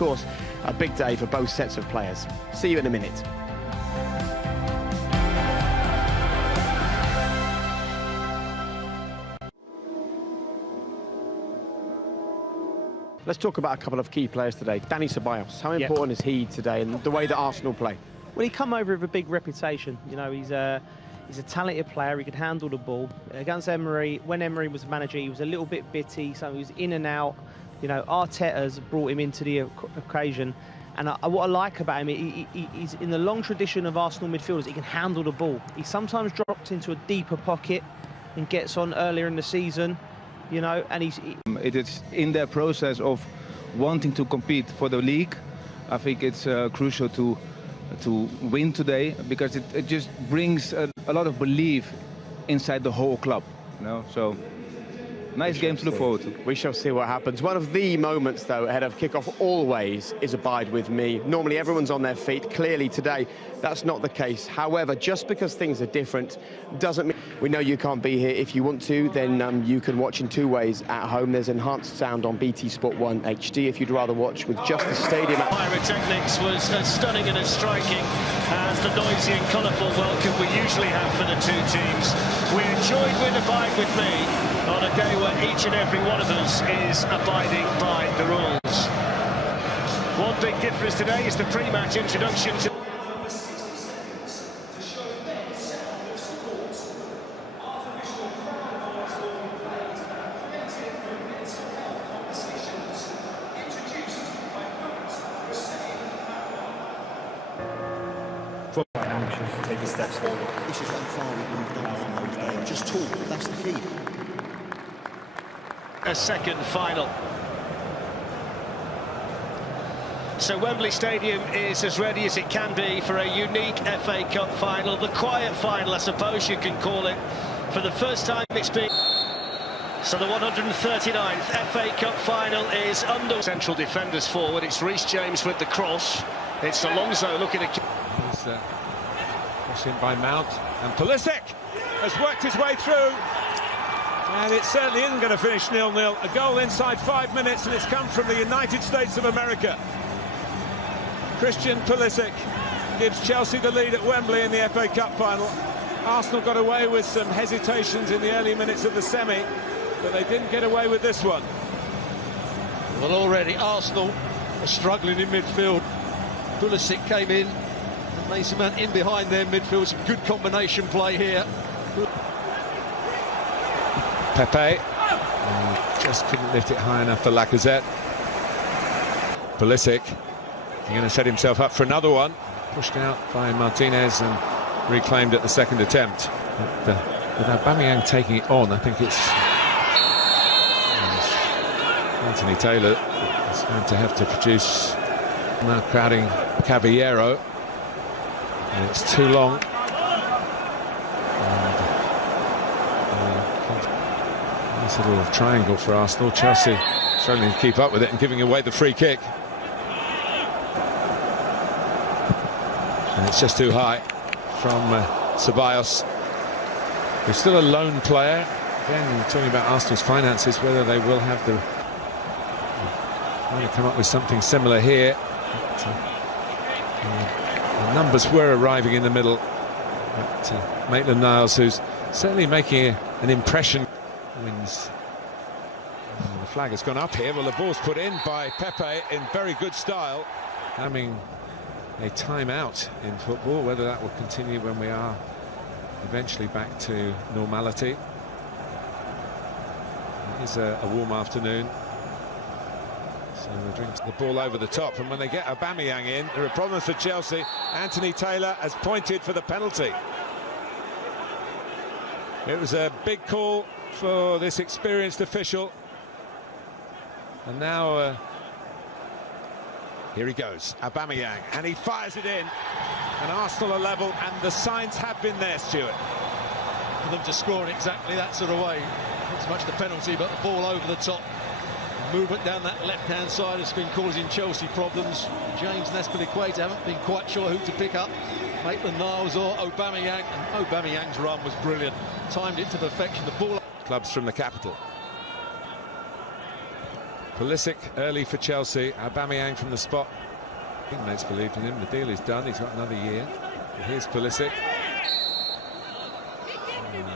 course, a big day for both sets of players. See you in a minute. Let's talk about a couple of key players today. Dani Ceballos, how important is he today and the way that Arsenal play? Well, he come over with a big reputation. You know, he's a talented player. He could handle the ball. Against Emery, when Emery was manager, he was a little bit bitty, so he was in and out. You know, Arteta's brought him into the occasion. And what I like about him, he's in the long tradition of Arsenal midfielders. He can handle the ball. He sometimes drops into a deeper pocket and gets on earlier in the season. You know, and it is in their process of wanting to compete for the league. I think it's crucial to win today, because it just brings a lot of belief inside the whole club. You know, so nice game to look forward to. We shall see what happens. One of the moments, though, ahead of kickoff always is Abide With Me. Normally everyone's on their feet. Clearly today that's not the case. However, just because things are different doesn't mean we know you can't be here. If you want to, then you can watch in two ways at home. There's enhanced sound on BT Sport 1 HD if you'd rather watch with just the stadium. Pyrotechnics was as stunning and as striking as the noisy and colourful welcome we usually have for the two teams. We enjoyed with Abide With Me on a day where each and every one of us is abiding by the rules. One big difference today is the pre-match introduction to anxious, take the steps forward. This is how far we've moved on from those days. Just talk, that's the key. a second final. So Wembley Stadium is as ready as it can be for a unique FA Cup final, the quiet final I suppose you can call it. For the first time it's been... So the 139th FA Cup final is under... Central defenders forward, it's Reece James with the cross. It's Alonso looking at... Crossed in by Mount, and Pulisic has worked his way through, and it certainly isn't going to finish 0-0. A goal inside 5 minutes, and it's come from the United States of America. Christian Pulisic gives Chelsea the lead at Wembley in the FA Cup final. Arsenal got away with some hesitations in the early minutes of the semi, but they didn't get away with this one. Well, already Arsenal are struggling in midfield. Pulisic came in and made some man in behind their midfield. Some good combination play here. Pepe just couldn't lift it high enough for Lacazette. Pulisic, he's going to set himself up for another one. Pushed out by Martinez and reclaimed at the second attempt. But, with Aubameyang taking it on, I think it's Anthony Taylor is going to have to produce. Now crowding Caballero, and it's too long. Nice little triangle for Arsenal. Chelsea struggling to keep up with it and giving away the free kick. And it's just too high from Ceballos, who's still a lone player. Again, talking about Arsenal's finances, whether they will have the... Trying to come up with something similar here. But, the numbers were arriving in the middle. But Maitland-Niles, who's certainly making an impression, wins. And the flag has gone up here. Well, the ball's put in by Pepe in very good style. Having a timeout in football, whether that will continue when we are eventually back to normality. It is a warm afternoon. So the drinks the ball over the top, and when they get Aubameyang in, there are problems for Chelsea. Anthony Taylor has pointed for the penalty. It was a big call for this experienced official, and now here he goes, Aubameyang, and he fires it in, and Arsenal are level, and the signs have been there, Stuart. For them to score in exactly that sort of way, not so much the penalty, but the ball over the top. Movement down that left-hand side has been causing Chelsea problems. James and Azpilicueta haven't been quite sure who to pick up, Maitland-Niles or Aubameyang, and Aubameyang's run was brilliant. Timed it to perfection. The ball... Clubs from the capital. Pulisic early for Chelsea. Aubameyang from the spot. Teammates believed in him. The deal is done. He's got another year. And here's Pulisic. And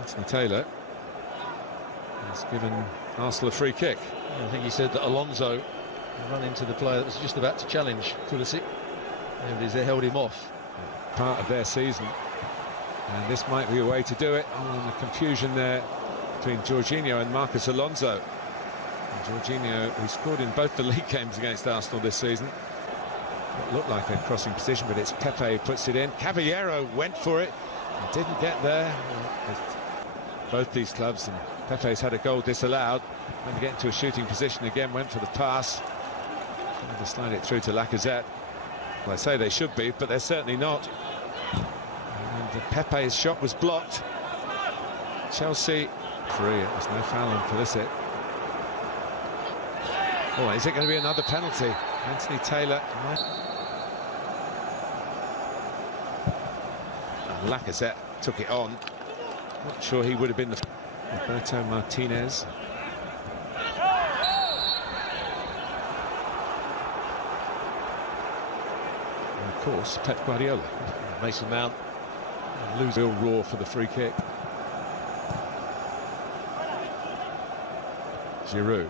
Anthony Taylor has given Arsenal a free kick. I think he said that Alonso run into the player that was just about to challenge Pulisic, and they held him off. Part of their season, and this might be a way to do it. Oh, and the confusion there between Jorginho and Marcos Alonso. And Jorginho, who scored in both the league games against Arsenal this season. It looked like a crossing position, but it's Pepe who puts it in. Caballero went for it, and didn't get there. Both these clubs, and Pepe's had a goal disallowed. When to get into a shooting position again, went for the pass. Trying to slide it through to Lacazette. Well, I say they should be, but they're certainly not. And Pepe's shot was blocked. Chelsea free. It was no foul on Pulisic. Oh, is it going to be another penalty? Anthony Taylor. And Lacazette took it on. Not sure he would have been the... Roberto Martinez. And of course, Pep Guardiola. Mason Mount Lose real roar for the free kick. Giroud.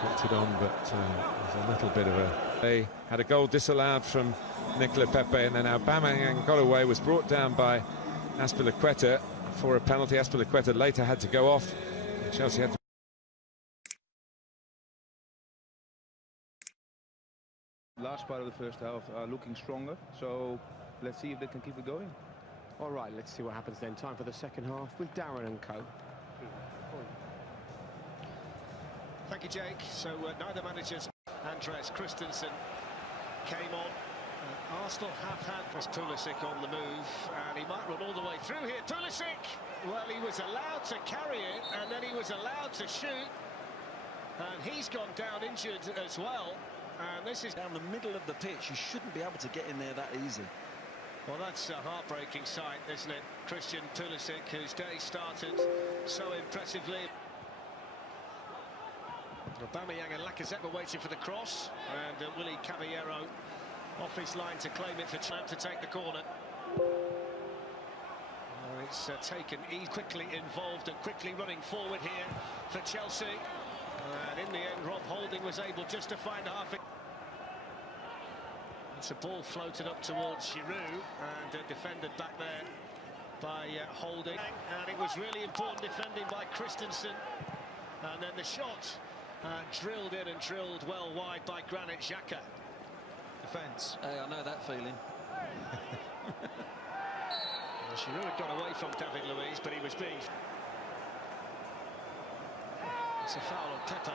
Flicked it on, but there's a little bit of a... They had a goal disallowed from Nicola Pepe, and then Aubameyang got away, was brought down by Azpilicueta for a penalty. Azpilicueta later had to go off. Chelsea had to... Last part of the first half are looking stronger, so let's see if they can keep it going. All right, let's see what happens then. Time for the second half with Darren and co. Thank you, Jake. So neither managers, Andreas Christensen, came on. Arsenal have had Pulisic on the move, and he might run all the way through here. Pulisic, well, he was allowed to carry it, and then he was allowed to shoot, and he's gone down injured as well. And this is down the middle of the pitch. You shouldn't be able to get in there that easy. Well, that's a heartbreaking sight, isn't it? Christian Pulisic, whose day started so impressively. Aubameyang and Lacazette were waiting for the cross, and Willy Caballero off his line to claim it for Champ to take the corner. It's taken quickly involved and quickly running forward here for Chelsea. And in the end, Rob Holding was able just to find half it. It's a ball floated up towards Giroud and defended back there by Holding. And it was really important defending by Christensen. And then the shot drilled in and drilled well wide by Granit Xhaka. Defence. Hey, I know that feeling. Giroud had got away from David Luiz, but he was being... It's a foul on Pepe.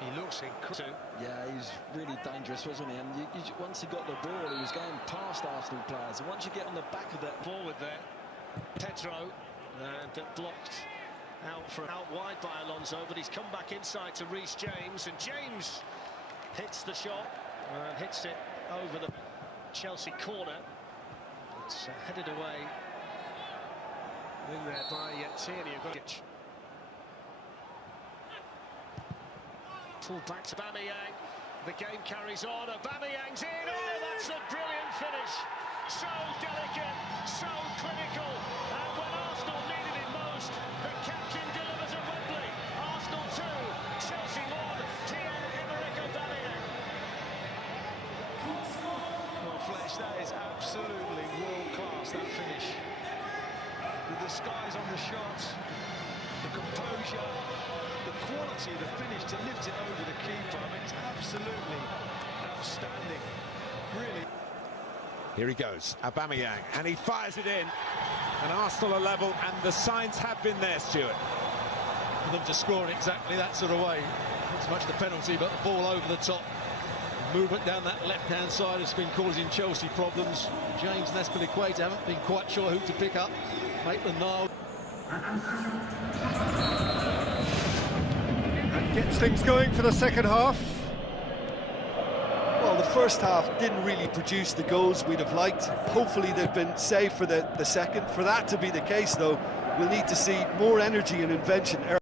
He looks incredible. Yeah, he's really dangerous, wasn't he? And once he got the ball, he was going past Arsenal players. And once you get on the back of that... Forward there, Pedro, and blocked out wide by Alonso, but he's come back inside to Reece James, and James hits the shot, hits it over the Chelsea corner. It's headed away in there by Tierney. Pulled back to Aubameyang. The game carries on. Aubameyang's in. Oh, that's a brilliant finish. So delicate, so clinical. And when Arsenal needed it most, the captain delivers at Wembley. Arsenal 2, Chelsea 1. Pierre-Emerick Aubameyang. Well, Fletch, that is absolutely world-class, that finish. With the skies on the shot, the composure, the quality of the finish to lift it over the keeper. I mean, it's absolutely outstanding. Really. Here he goes, Aubameyang, and he fires it in. And Arsenal are level, and the signs have been there, Stuart. For them to score in exactly that sort of way. Not so much the penalty, but the ball over the top. Movement down that left-hand side has been causing Chelsea problems. James and Azpilicueta haven't been quite sure who to pick up. Maitland-Niles. And gets things going for the second half. Well, the first half didn't really produce the goals we'd have liked. Hopefully they've been saved for the second. For that to be the case, though, we'll need to see more energy and invention.